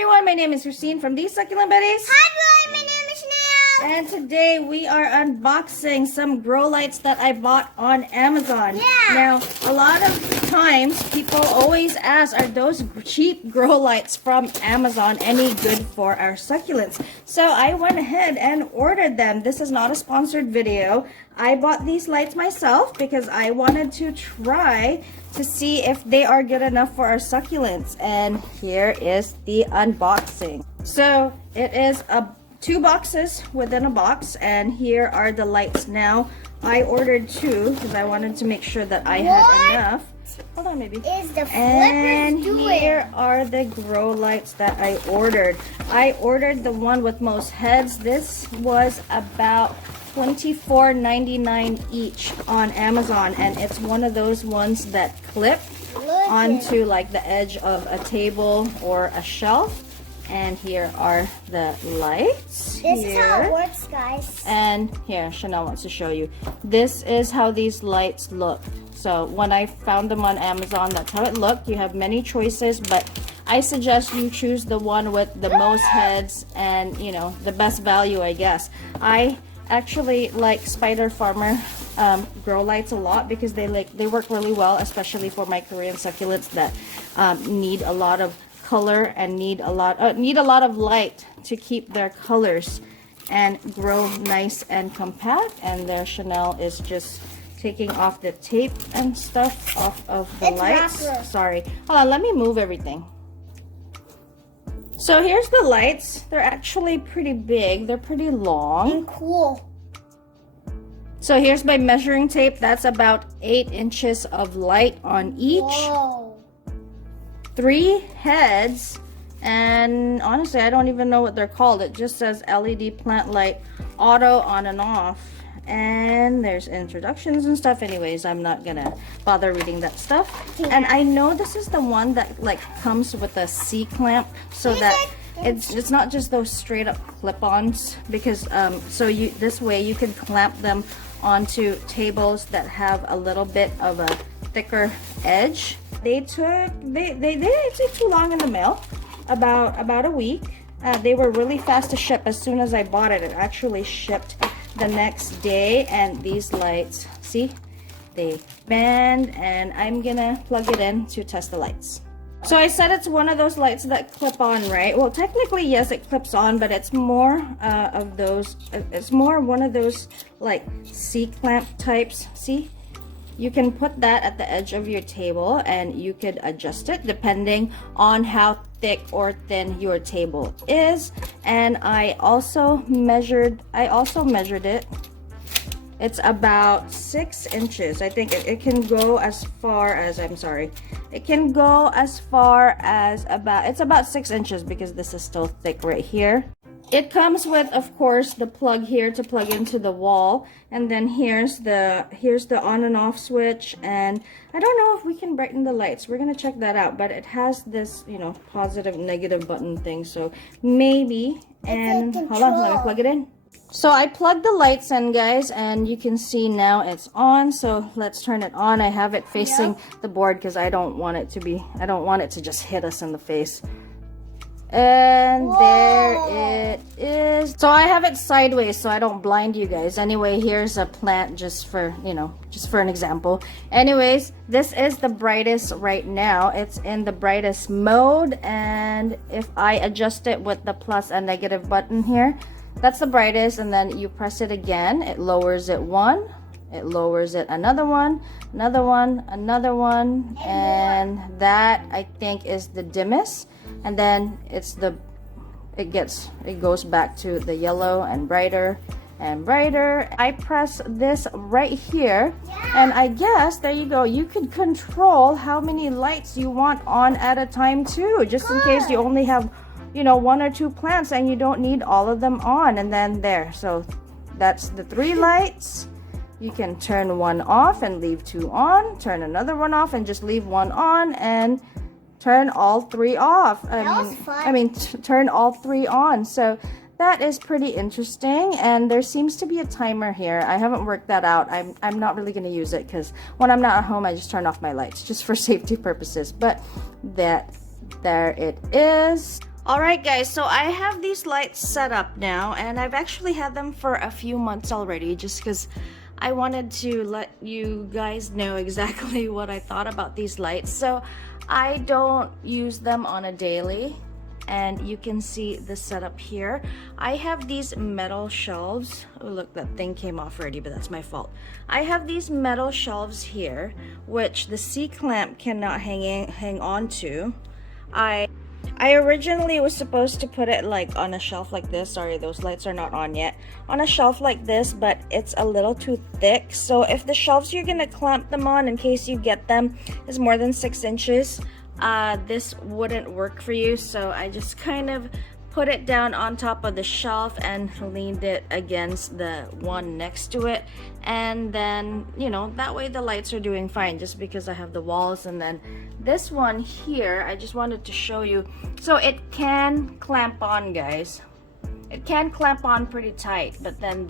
everyone, my name is Christine from These Succulent Buddies. Hi everyone, my name is Chanel. And today we are unboxing some grow lights that I bought on Amazon. Yeah. Now, a lot of times people always ask, are those cheap grow lights from Amazon any good for our succulents? So I went ahead and ordered them. This is not a sponsored video. I bought these lights myself because I wanted to try to see if they are good enough for our succulents. And here is the unboxing. So it is two boxes within a box, and here are the lights. Now I ordered two because I wanted to make sure that I had enough. Hold on, baby. Is the And flippers doing? here are the grow lights that I ordered. I ordered the one with most heads. This was about $24.99 each on Amazon, and it's one of those ones that clip onto like the edge of a table or a shelf. And here are the lights. This is how it works, guys. And here, Chanel wants to show you. This is how these lights look. So when I found them on Amazon, that's how it looked. You have many choices, but I suggest you choose the one with the most heads and, you know, the best value, I guess. I actually like Spider Farmer grow lights a lot because they work really well, especially for my Korean succulents that need a lot of color and need a lot of light to keep their colors and grow nice and compact. And there Chanel is just taking off the tape and stuff off of the lights. Sorry, hold on, let me move everything. So here's the lights. They're actually pretty big, they're pretty long And cool. So here's my measuring tape. That's about 8 inches of light on each. Whoa. 3 heads, and honestly I don't even know what they're called. It just says LED plant light, auto on and off, and there's introductions and stuff. Anyways, I'm not gonna bother reading that stuff. And I know this is the one that like comes with a C-clamp, so that it's not just those straight up clip-ons, because so this way you can clamp them onto tables that have a little bit of a thicker edge. They didn't take too long in the mail, about a week. They were really fast to ship. As soon as I bought it, it actually shipped the next day. And these lights, see, they bend, and I'm gonna plug it in to test the lights. So I said it's one of those lights that clip on, right? Well, technically yes, it clips on, but it's more of those, it's more one of those like C-clamp types. See, you can put that at the edge of your table and you could adjust it depending on how thick or thin your table is. And I also measured it. It's about 6 inches. I think it can go as far as, it can go as far as it's about 6 inches because this is still thick right here. It comes with, of course, the plug here to plug into the wall, and then here's the on and off switch. And I don't know if we can brighten the lights. We're gonna check that out, but it has this, you know, positive, negative button thing, so maybe. And hold on, let me plug it in. So I plugged the lights in, guys, and you can see now it's on. So let's turn it on. I have it facing the board because I don't want it to just hit us in the face. And Whoa. There it is. So I have it sideways so I don't blind you guys. Anyway, here's a plant just for, you know, just for an example. Anyways, this is the brightest right now. It's in the brightest mode, and if I adjust it with the plus and negative button here, that's the brightest. And then you press it again, it lowers it one, it lowers it another one, another one, another one, and that I think is the dimmest. And then it goes back to the yellow and brighter and brighter. I press this right here, and I guess there you go. You could control how many lights you want on at a time too, just in case you only have, you know, 1 or 2 plants and you don't need all of them on. And then there, so that's the 3 lights. You can turn one off and leave 2 on, turn another one off and just leave 1 on, and turn all 3 off. Turn all 3 on. So that is pretty interesting, and there seems to be a timer here. I haven't worked that out. I'm not really going to use it because when I'm not at home I just turn off my lights just for safety purposes. But there it is. Alright guys, so I have these lights set up now, and I've actually had them for a few months already, just because I wanted to let you guys know exactly what I thought about these lights. So I don't use them on a daily, and you can see the setup here. I have these metal shelves. Oh look, that thing came off already, but that's my fault. I have these metal shelves here, which the C-clamp cannot hang on to. I originally was supposed to put it like on a shelf like this. Sorry, those lights are not on yet. On a shelf like this, but it's a little too thick. So if the shelves you're gonna clamp them on, in case you get them, is more than 6 inches, this wouldn't work for you. So I just kind of put it down on top of the shelf and leaned it against the one next to it, and then, you know, that way the lights are doing fine, just because I have the walls. And then this one here, I just wanted to show you. So it can clamp on, guys. It can clamp on pretty tight, but then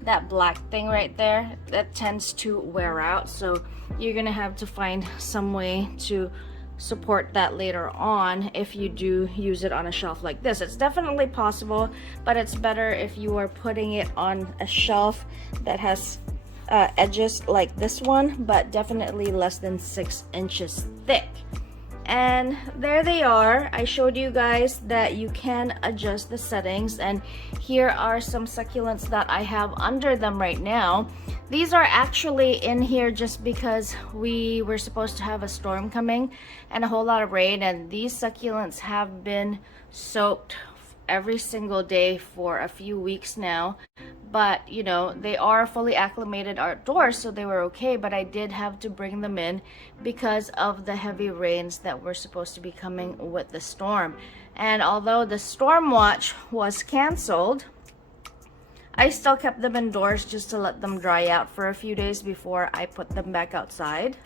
that black thing right there, that tends to wear out. So you're gonna have to find some way to support that later on if you do use it on a shelf like this. It's definitely possible, but it's better if you are putting it on a shelf that has edges like this one, but definitely less than 6 inches thick. And there they are. I showed you guys that you can adjust the settings, and here are some succulents that I have under them right now. These are actually in here just because we were supposed to have a storm coming and a whole lot of rain, and these succulents have been soaked every single day for a few weeks now. But you know, they are fully acclimated outdoors, so they were okay, but I did have to bring them in because of the heavy rains that were supposed to be coming with the storm. And although the storm watch was canceled, I still kept them indoors just to let them dry out for a few days before I put them back outside.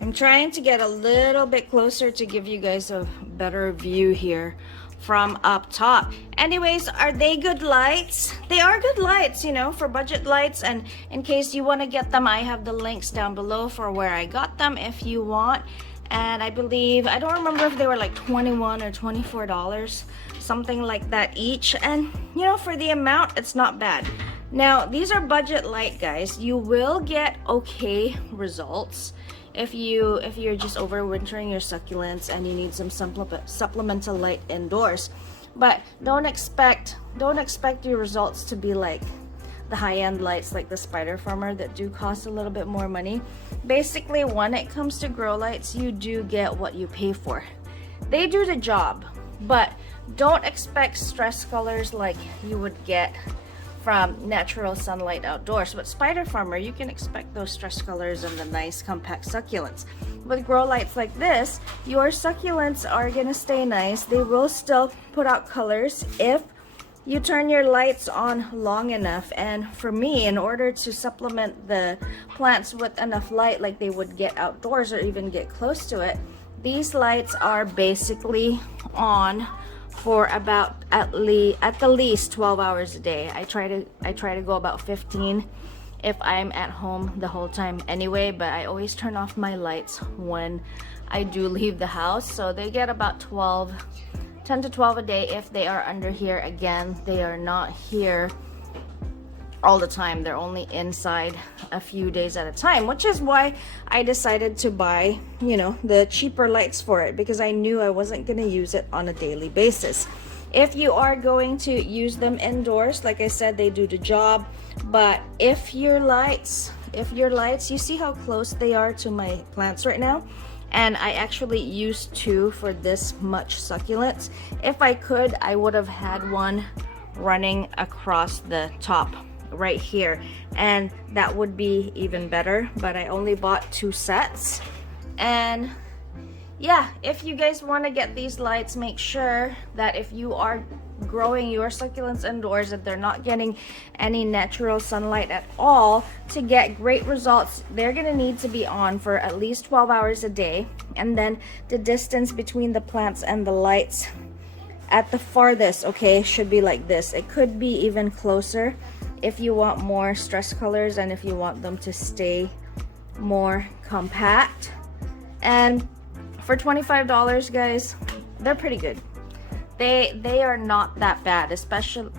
I'm trying to get a little bit closer to give you guys a better view here from up top. Anyways, are they good lights? They are good lights, you know, for budget lights. And in case you want to get them, I have the links down below for where I got them if you want. And I believe, I don't remember if they were like $21 or $24, something like that each. And you know, for the amount, it's not bad. Now, these are budget light, guys. You will get okay results if you're just overwintering your succulents and you need some supplemental light indoors. But don't expect your results to be like the high-end lights like the Spider Farmer that do cost a little bit more money. Basically, when it comes to grow lights, you do get what you pay for. They do the job, but don't expect stress colors like you would get from natural sunlight outdoors. But Spider Farmer, you can expect those stress colors and the nice compact succulents. With grow lights like this, your succulents are gonna stay nice. They will still put out colors if you turn your lights on long enough. And for me, in order to supplement the plants with enough light like they would get outdoors or even get close to it, these lights are basically on for about at the least 12 hours a day. I try to go about 15 if I'm at home the whole time anyway, but I always turn off my lights when I do leave the house. So they get about 10 to 12 a day if they are under here. Again, they are not here all the time. They're only inside a few days at a time, which is why I decided to buy, you know, the cheaper lights for it, because I knew I wasn't going to use it on a daily basis. If you are going to use them indoors, like I said, they do the job. But if your lights, you see how close they are to my plants right now? And I actually used 2 for this much succulents. If I could, I would have had one running across the top right here, and that would be even better, but I only bought 2 sets. And yeah, if you guys want to get these lights, make sure that if you are growing your succulents indoors, that they're not getting any natural sunlight at all, to get great results, they're gonna need to be on for at least 12 hours a day. And then the distance between the plants and the lights at the farthest, okay, should be like this. It could be even closer if you want more stress colors and if you want them to stay more compact. And for $25, guys, they're pretty good. They are not that bad, especially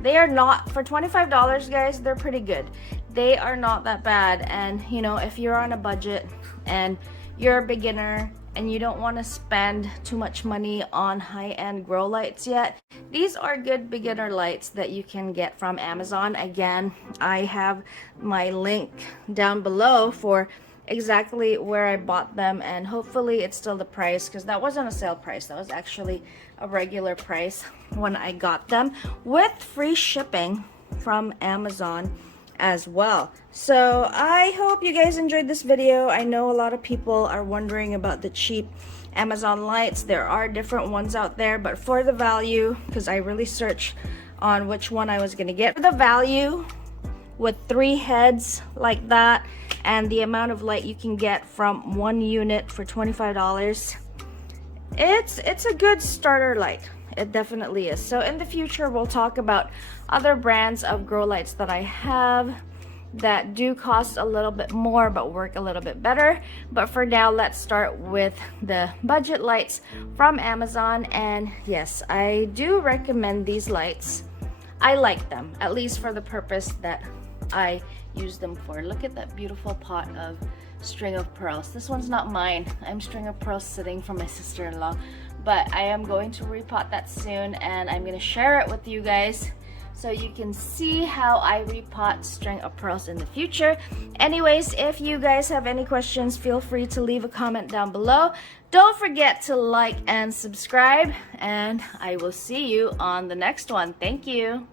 they are not for $25, guys. They're pretty good. They are not that bad. And you know, if you're on a budget and you're a beginner and you don't want to spend too much money on high-end grow lights yet, these are good beginner lights that you can get from Amazon. Again, I have my link down below for exactly where I bought them, and hopefully it's still the price, because that wasn't a sale price. That was actually a regular price when I got them, with free shipping from Amazon as well. So I hope you guys enjoyed this video. I know a lot of people are wondering about the cheap Amazon lights. There are different ones out there, but for the value, because I really searched on which one I was gonna get, for the value with 3 heads like that and the amount of light you can get from 1 unit for $25, it's a good starter light. It definitely is. So in the future, we'll talk about other brands of grow lights that I have that do cost a little bit more but work a little bit better. But for now, let's start with the budget lights from Amazon. And yes, I do recommend these lights. I like them, at least for the purpose that I use them for. Look at that beautiful pot of string of pearls. This one's not mine. I'm string of pearls sitting for my sister-in-law, but I am going to repot that soon, and I'm going to share it with you guys so you can see how I repot string of pearls in the future. Anyways, if you guys have any questions, feel free to leave a comment down below. Don't forget to like and subscribe, and I will see you on the next one. Thank you.